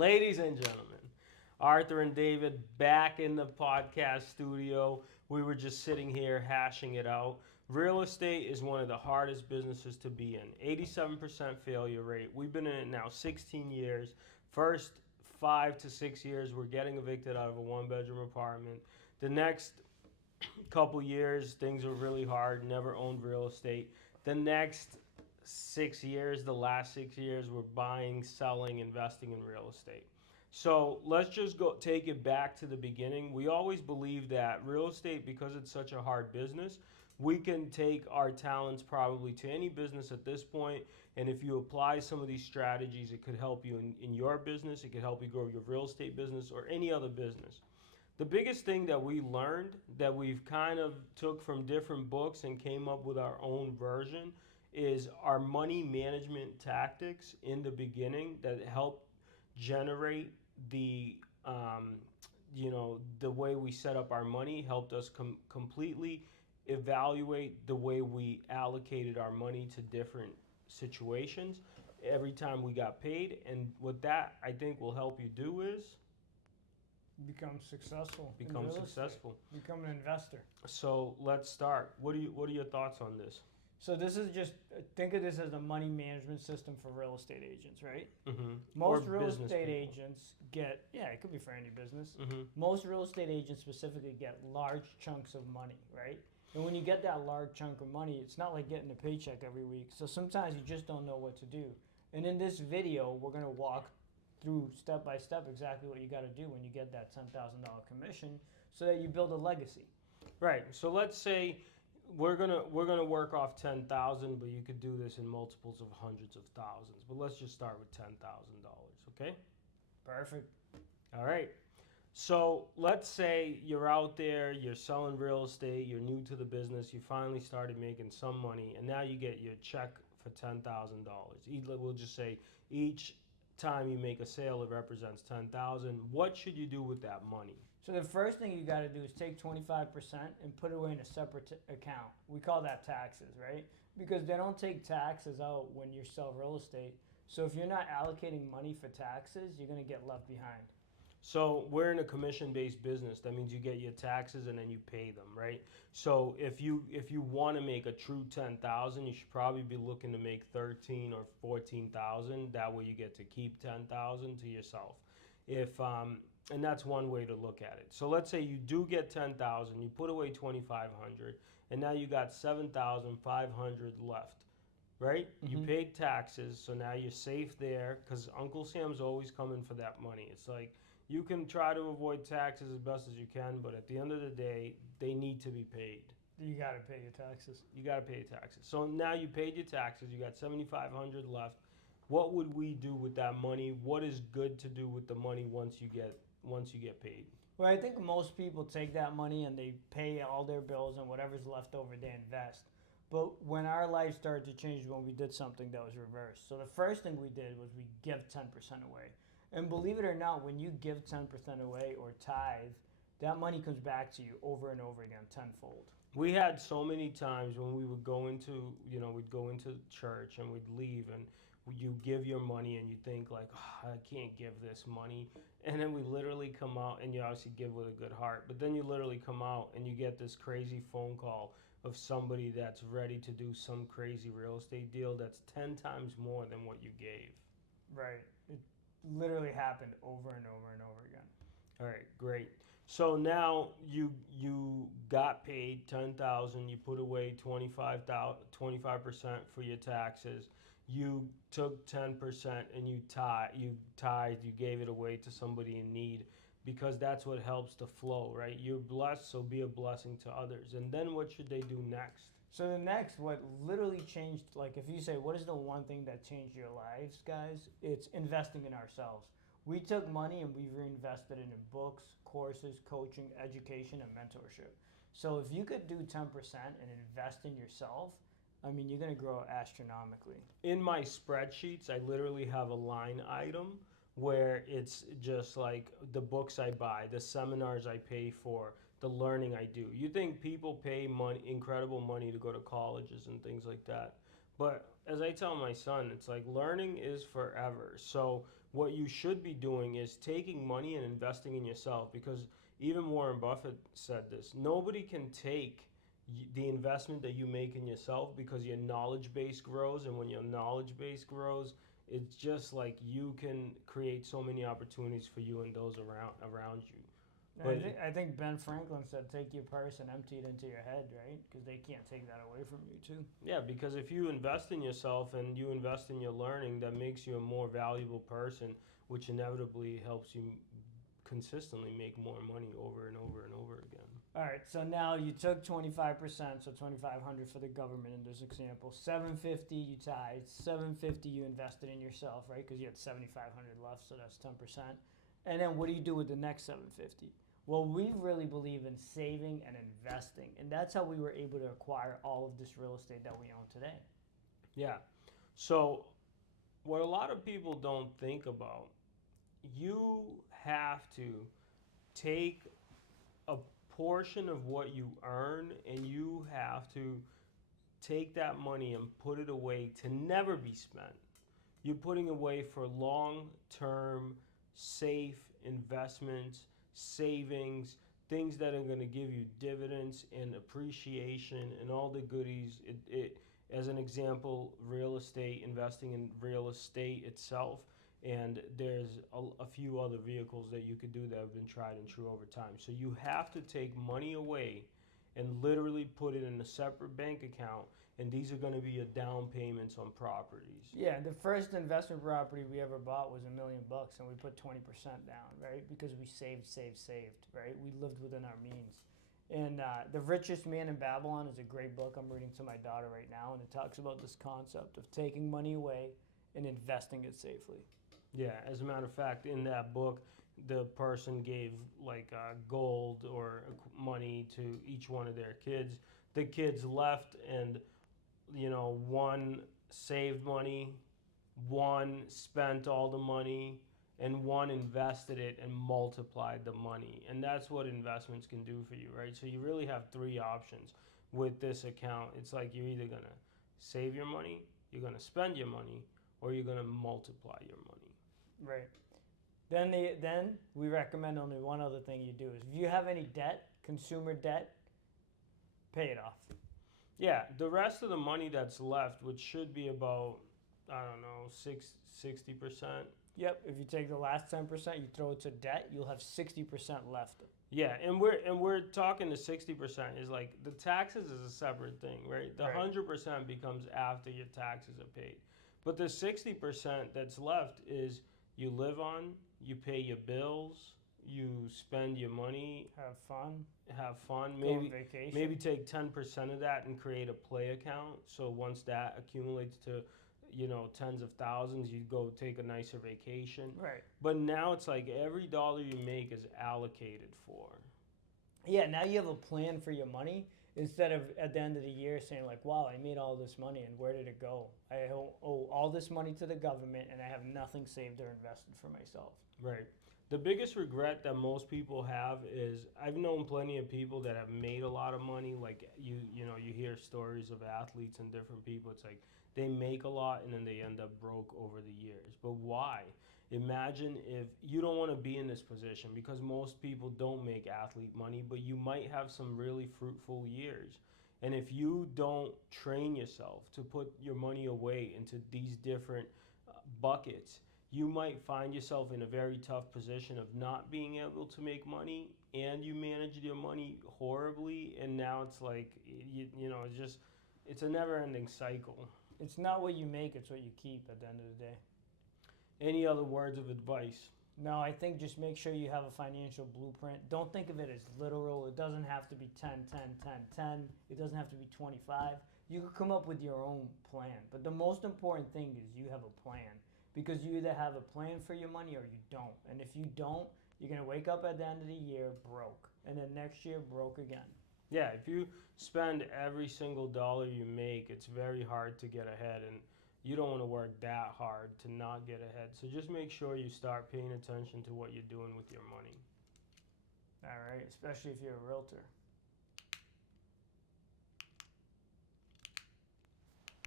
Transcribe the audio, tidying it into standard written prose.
Ladies and gentlemen, Arthur and David back in the podcast studio. We were just sitting here hashing it out. Real estate is one of the hardest businesses to be in. 87% failure rate. We've been in it now 16 years. First 5 to 6 years, we're getting evicted out of a one-bedroom apartment. The next couple years, things are really hard. Never owned real estate. The next 6 years, the last 6 years, we're buying, selling, investing in real estate. So let's just go take it back to the beginning. We always believe that real estate, because it's such a hard business, we can take our talents probably to any business at this point. And if you apply some of these strategies, it could help you in your business. It could help you grow your real estate business or any other business. The biggest thing that we learned that we've kind of took from different books and came up with our own version is our money management tactics in the beginning that help generate the way we set up our money, helped us completely evaluate the way we allocated our money to different situations every time we got paid. And what that I think will help you do is become successful. become successful. Become an investor. So let's start. What are your thoughts on this? So this is just, think of this as a money management system for real estate agents, right? Mm-hmm. Most Or real business estate people. agents get, it could be for any business. Mm-hmm. Most real estate agents specifically get large chunks of money, right? And when you get that large chunk of money, it's not like getting a paycheck every week. So sometimes you just don't know what to do. And in this video, we're going to walk through step by step exactly what you got to do when you get that $10,000 commission so that you build a legacy. Right. So let's say we're gonna work off 10,000, but you could do this in multiples of hundreds of thousands. But let's just start with $10,000. Okay. Perfect. All right. So let's say you're out there, you're selling real estate, you're new to the business, you finally started making some money, and now you get your check for $10,000. We'll just say each time you make a sale, it represents 10,000. What should you do with that money? So the first thing you got to do is take 25% and put it away in a separate account. We call that taxes, right? Because they don't take taxes out when you sell real estate. So if you're not allocating money for taxes, you're going to get left behind. So we're in a commission-based business. That means you get your taxes and then you pay them, right? So if you want to make a true 10,000, you should probably be looking to make 13 or 14,000. That way you get to keep 10,000 to yourself. And that's one way to look at it. So let's say you do get 10,000, you put away 2,500, and now you got 7,500 left. Right? Mm-hmm. You paid taxes, so now you're safe there because Uncle Sam's always coming for that money. It's like you can try to avoid taxes as best as you can, but at the end of the day, they need to be paid. You got to pay your taxes. You got to pay your taxes. So now you paid your taxes, you got 7,500 left. What would we do with that money? What is good to do with the money once you get paid? Well, I think most people take that money and they pay all their bills, and whatever's left over they invest. But when our life started to change, when we did something that was reversed. So the first thing we did was we give 10% away. And believe it or not, when you give 10% away or tithe, that money comes back to you over and over again, tenfold. We had so many times when we would go into, we'd go into church and we'd leave and you give your money and you think like, I can't give this money. And then we literally come out, and you obviously give with a good heart, but then you literally come out and you get this crazy phone call of somebody that's ready to do some crazy real estate deal that's 10 times more than what you gave. Right. It literally happened over and over and over again. All right, great. So now you got paid 10,000, you put away 25% for your taxes. You took 10% and you tithed, you gave it away to somebody in need, because that's what helps the flow, right? You're blessed, so be a blessing to others. And then what should they do next? So the next, what literally changed, like if you say, what is the one thing that changed your lives, guys? It's investing in ourselves. We took money and we reinvested it in books, courses, coaching, education, and mentorship. So if you could do 10% and invest in yourself, I mean, you're going to grow astronomically. In my spreadsheets, I literally have a line item where it's just like the books I buy, the seminars I pay for, the learning I do. You think people pay incredible money to go to colleges and things like that, but as I tell my son, it's like learning is forever. So what you should be doing is taking money and investing in yourself, because even Warren Buffett said this. Nobody can take the investment that you make in yourself, because your knowledge base grows, and when your knowledge base grows, it's just like you can create so many opportunities for you and those around you. But I think Ben Franklin said, take your purse and empty it into your head, right? Because they can't take that away from you, too. yeah, because if you invest in yourself and you invest in your learning, that makes you a more valuable person, which inevitably helps you consistently make more money over and over and over again. All right, so now you took 25%, so 2,500 for the government in this example. 750 you tithe, 750 you invested in yourself, right? Because you had 7,500 left, so that's 10%. And then what do you do with the next 750? Well, we really believe in saving and investing, and that's how we were able to acquire all of this real estate that we own today. Yeah. So, what a lot of people don't think about, you have to take a portion of what you earn, and you have to take that money and put it away to never be spent. You're putting away for long-term, safe investments, savings, things that are going to give you dividends and appreciation and all the goodies. As an example, real estate, investing in real estate itself, and there's a few other vehicles that you could do that have been tried and true over time. So you have to take money away and literally put it in a separate bank account, and these are going to be your down payments on properties. Yeah, the first investment property we ever bought was $1 million, and we put 20% down, right? Because we saved, right? We lived within our means. And The Richest Man in Babylon is a great book I'm reading to my daughter right now, and it talks about this concept of taking money away and investing it safely. Yeah, as a matter of fact, in that book, the person gave like gold or money to each one of their kids. The kids left, and one saved money, one spent all the money, and one invested it and multiplied the money. And that's what investments can do for you, right? So you really have three options with this account. It's like you're either going to save your money, you're going to spend your money, or you're going to multiply your money. Right. Then we recommend only one other thing you do is if you have any debt, consumer debt, pay it off. Yeah, the rest of the money that's left, which should be about, I don't know, 60%. Yep. If you take the last 10%, you throw it to debt, you'll have 60% left. Yeah, and we're talking the 60% is like the taxes is a separate thing, right? The 100% becomes after your taxes are paid, but the 60% that's left is you live on, you pay your bills, you spend your money, have fun. Go on vacation. Maybe take 10% of that and create a play account. So once that accumulates to, tens of thousands, you go take a nicer vacation. Right. But now it's like every dollar you make is allocated for. Yeah, now you have a plan for your money instead of at the end of the year saying like, wow, I made all this money and where did it go? I owe all this money to the government and I have nothing saved or invested for myself. Right. The biggest regret that most people have is I've known plenty of people that have made a lot of money. Like you hear stories of athletes and different people. It's like they make a lot and then they end up broke over the years. But why? Imagine if you don't want to be in this position, because most people don't make athlete money, but you might have some really fruitful years. And if you don't train yourself to put your money away into these different buckets, you might find yourself in a very tough position of not being able to make money, and you managed your money horribly, and now it's like, it's a never-ending cycle. It's not what you make, it's what you keep at the end of the day. Any other words of advice? No, I think just make sure you have a financial blueprint. Don't think of it as literal. It doesn't have to be 10, 10, 10, 10. It doesn't have to be 25. You can come up with your own plan. But the most important thing is you have a plan. Because you either have a plan for your money or you don't. And if you don't, you're going to wake up at the end of the year broke. And then next year, broke again. Yeah, if you spend every single dollar you make, it's very hard to get ahead. And you don't want to work that hard to not get ahead. So just make sure you start paying attention to what you're doing with your money. All right, especially if you're a realtor.